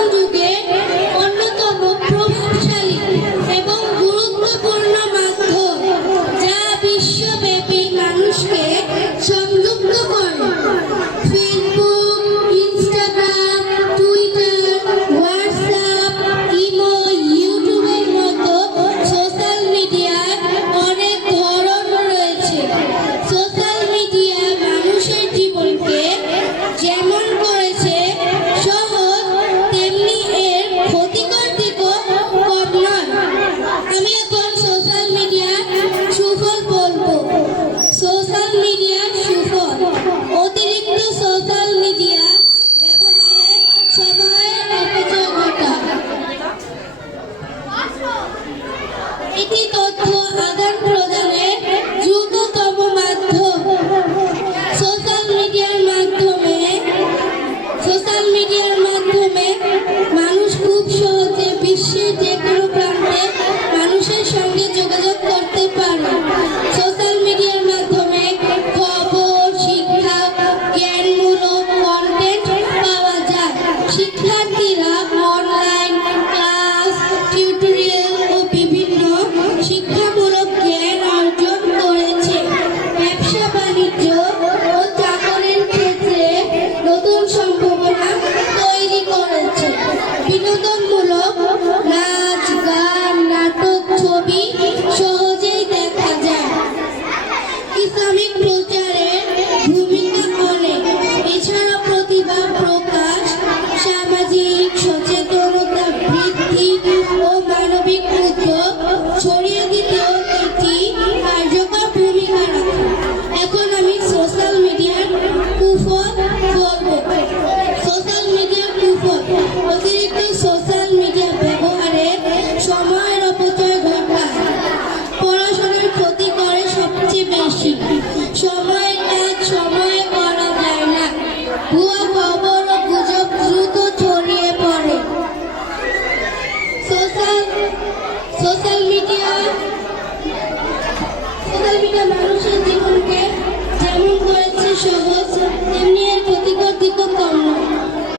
যুগে অন্যতম প্রভাবশালী এবং গুরুত্বপূর্ণ মাধ্যম, যা বিশ্বব্যাপী মানুষকে সংযুক্ত করে। Facebook, Instagram, Twitter, WhatsApp, imo, ইউটিউবের মতো সোশ্যাল মিডিয়ার অনেক ধরন রয়েছে। সোশ্যাল মিডিয়া মানুষের জীবনকে যেমন করেছে সহজ, তেমনি এর ক্ষতিকর দিকও কম নয়। আমি এখন সোশ্যাল মিডিয়ার সুফল বলবো। সোশ্যাল মিডিয়ার সুফল: অতিরিক্ত সোশ্যাল মিডিয়া ব্যবহারে সময়ের অপচয় ঘটায়। এটি তথ্য আদান প্রদানের দ্রুততম মাধ্যম। সোশ্যাল মিডিয়ার মাধ্যমে মানুষ খুব সহজে বিশ্বের যে কোনো প্রান্তে মানুষের সঙ্গে যোগাযোগ করতে পারে। সোশ্যাল মিডিয়ার মাধ্যমে খবর, শিক্ষা, জ্ঞানমূলক কন্টেন্ট পাওয়া যায়। শিক্ষার্থীরা অনলাইন ক্লাস, টিউটোরিয়াল ও বিভিন্ন শিক্ষামূলক জ্ঞান অর্জন করেছে। ব্যবসা বাণিজ্য ও চাকরির ক্ষেত্রে নতুন সম্ভাবনা তৈরি করেছে। বিনোদনমূলক নাচ, গান, নাটক, ছবি সহজেই দেখা যায়। ইসলামিক প্রচারের ভূমিকা অনেক। এছাড়া প্রতিভা প্রকাশ, সামাজিক সচেতনতা বৃদ্ধি ও মানবিক উদ্যোগ ছড়িয়ে দিতেও এটি কার্যকর ভূমিকা রাখে। এখন আমি সোশ্যাল মিডিয়ার কুফল বলবো। সোশ্যাল মিডিয়ার কুফল: অতিরিক্ত সোশ্যাল মিডিয়া ব্যবহারে সময়ের অপচয় ঘটায়। পড়াশোনার ক্ষতি করে সবচেয়ে বেশি। সময়ের কাজ সময়ে করা যায় না। ভুয়া খবর ও গুজব দ্রুত ছড়িয়ে পড়ে। সোশ্যাল মিডিয়া মানুষের জীবনকে যেমন করেছে সহজ, তেমনি এর ক্ষতি